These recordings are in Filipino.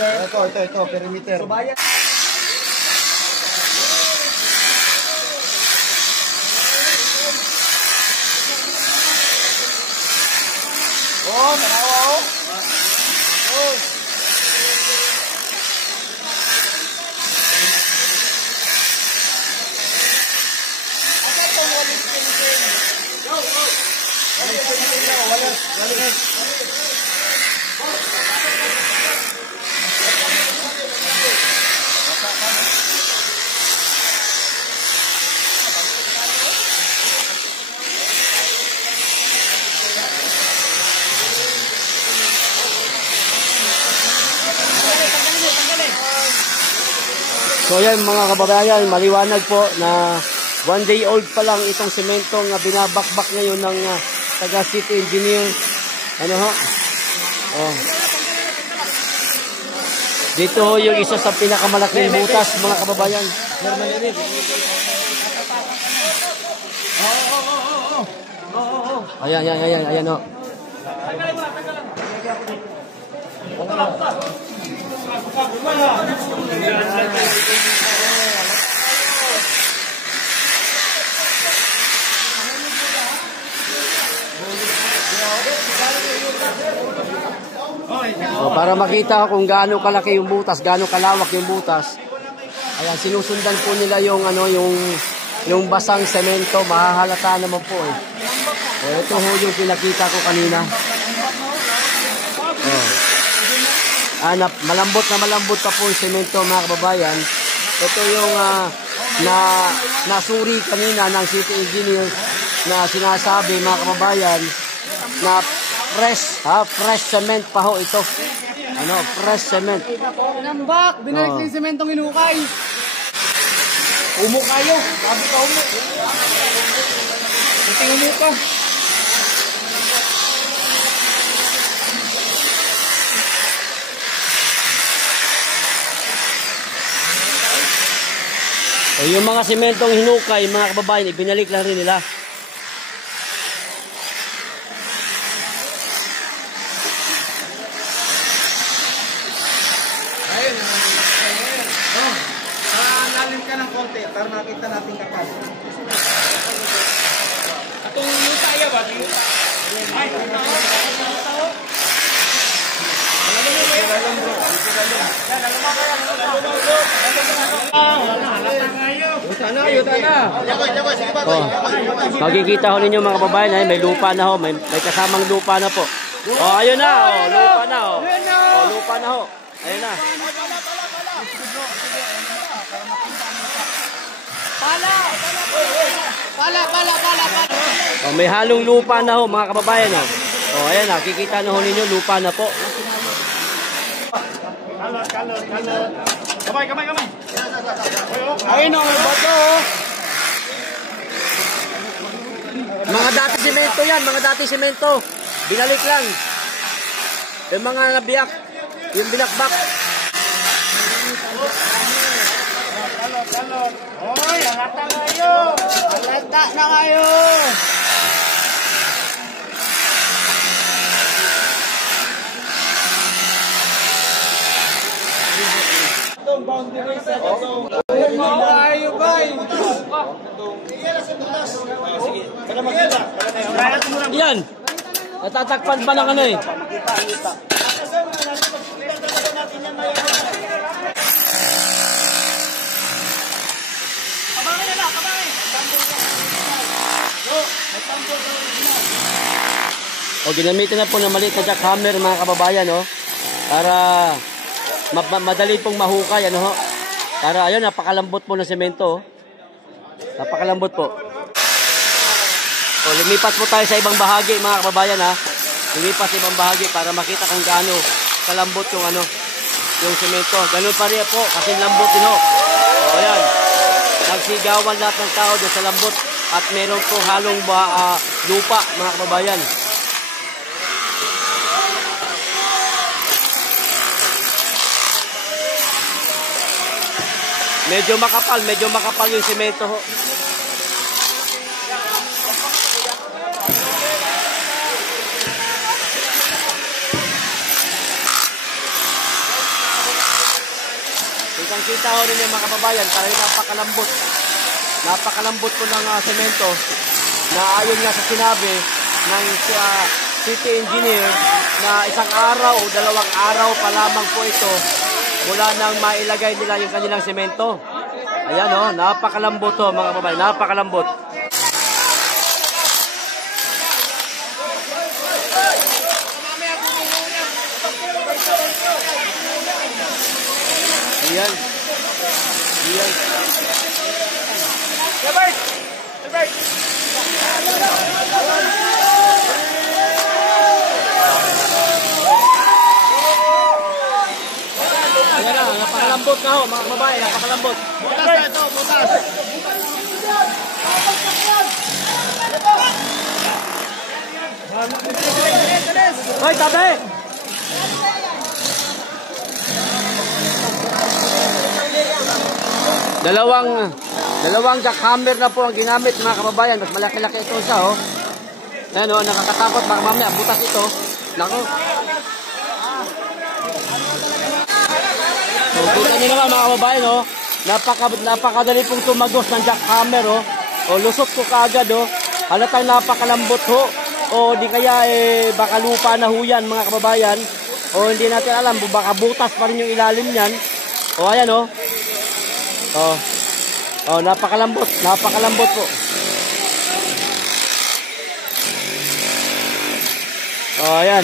Ito, perimeter. So, bayan. Oh, tanawa oh. Oh. Asa ito mo ulit pinsin? Go, go. Wala. So yan mga kababayan, maliwanag po na 1 day old pa lang itong sementong binabakbak ngayon ng taga city engineer. Ano ho? Oh. Dito ho yung isa sa pinakamalaking butas mga kababayan. Ayan ho. So, para makita kung gaano kalaki yung butas, gaano kalawak yung butas. Ayan, sinusundan po nila yung yung basang semento, mahahalata naman po eh. So, ito ho yung pinakita ko kanina. Oh. Malambot pa po yung semento mga kababayan. Ito yung nasuri kanina ng city engineer na sinasabi mga kababayan na fresh cement pa ho ito. Fresh cement. Nambak, binalik yung sementong inukay. Umo kayo, sabi ka umo. Ito umo ka. So, yung mga sementong hinukay, mga kababayan, ibinalik lang rin nila. Ayun. Lalim ka ng konti para makita natin kapal. Atong luta ya ba? Ay, makikita ho ninyo mga kababayan ay may lupa na ho, may kasamang lupa na po. Oh, ayun na, lupa na ho. Oh, lupa na ho. Ayun na. Pala. Oh, may halong lupa na ho mga kababayan ho. Oh, ayan na, kikita na ho ninyo lupa na po. Kalot. Kamay. Ayun o, bato. Mga dati semento yan, binalik lang. Yung mga nabiyak, yung binakbak. Kalot. Hoy, halata na kayo. Boundary sa ito. Ayo, bay. Yan. Natatakpan pa ng ano eh. O, ginamitin na po ng maliit na jackhammer mga kababayan, oh, para madali pong mahukay, ano ho. Para ayun, napakalambot po ng semento, oh. Napakalambot po. O, lumipat po tayo sa ibang bahagi mga kababayan, ha. Lumipat sa ibang bahagi para makita kung gaano kalambot yung yung semento. Ganun pa rin po, kasi lambot din ho. O, ayan. Nagsigawan lahat ng tao doon sa lambot at meron po halong lupa mga kababayan. Medyo makapal yung semento ho. makikita ho ninyo mga kababayan, talagang napakalambot. Napakalambot po ng semento na ayon nga sa sinabi ng city engineer na isang araw o 2 araw pa lamang po ito mula nang mailagay nila yung kanilang semento. Ayan o, napakalambot ho mga kababayan, napakalambot. Ayan. Ayan. Robert! Robert! Ayan na, napakalambot na ho mga kababayan, napakalambot. Butas na ito, butas! Hoy, tabi! Dalawang jackhammer na po ang ginamit mga kababayan. Mas malaki-laki ito siya, oh. Ayan, oh, nakakatakot baka mamaya butas ito. Nako. So, kita nyo naman mga kababayan, oh. Napakadali pong tumagos ng jackhammer, oh. O, lusot ko kaagad, oh. Halatang napakalambot, ho. O, di kaya, baka lupa na ho yan, mga kababayan. O, hindi natin alam, baka butas pa rin yung ilalim niyan. O, ayan, oh. Oh, napakalambot po. Oh, ayan.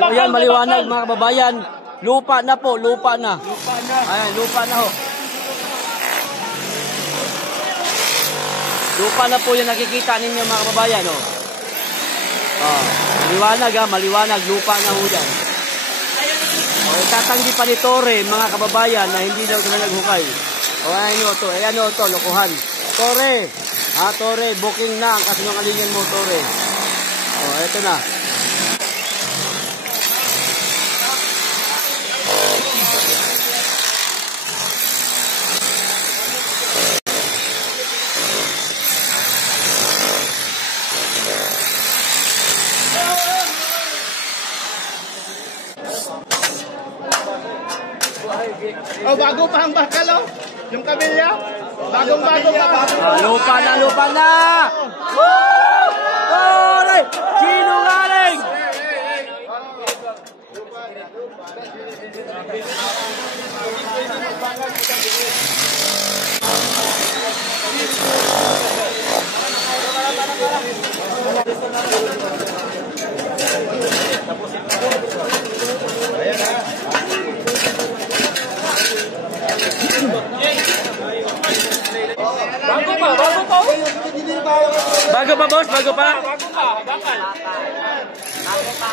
So, ayan, maliwanag mga kababayan. Lupa na po, lupa na. Ayan, lupa na ho. Lupa na po yung nakikita ninyo mga kababayan, oh. Maliwanag ha, maliwanag. Lupa na ho yan. Itatanggi pa ni Tore, mga kababayan, na hindi daw sila naghukay. Ayan o to, lokohan. Tore, Tore, booking na ang kasinungalingan mo, Tore. Eto na. Oh, bago pa ang bakal, oh. Yung kabilya. Bagong-bago pa. Lupa na. Tore, sinungaling. Bago pa, boss? Bago pa? Bakal. Bago pa.